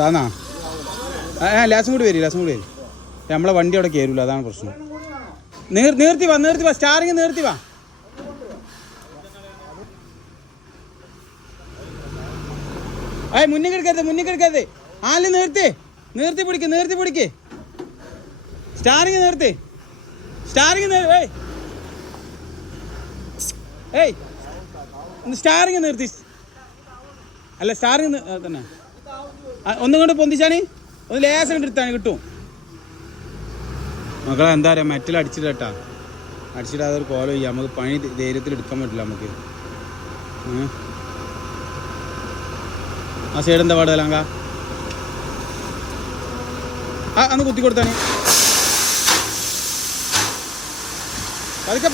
താന്നാ ലാസം കൂടി വരും നമ്മളെ വണ്ടി അവിടെ കയറില്ല, അതാണ് പ്രശ്നം. നിർത്തി വാ സ്റ്റാറിങ് നിർത്തി വാ. മുന്നിൽ കിടക്കരുത് ആല് നിർത്തി പിടിക്ക് സ്റ്റാറിങ് നിർത്തി സ്റ്റാറിങ് നിർത്തി. അല്ല സ്റ്റാറിങ് തന്നെ ഒന്നും കൊണ്ട് പൊന്തിച്ചാണ്, ഒന്ന് ലേസം കൊണ്ട് എടുത്താണ് കിട്ടും. മക്കളെ എന്താ പറയുക, മെറ്റൽ അടിച്ചിട്ടാ, അടിച്ചിട്ട് ഒരു കോലം ചെയ്യാം. നമുക്ക് പണി ധൈര്യത്തിൽ എടുക്കാൻ പറ്റില്ല നമുക്ക്. ആ സൈഡ് എന്താ പാടില്ല അന്ന് കുത്തി കൊടുത്താണ്. പതുക്കെ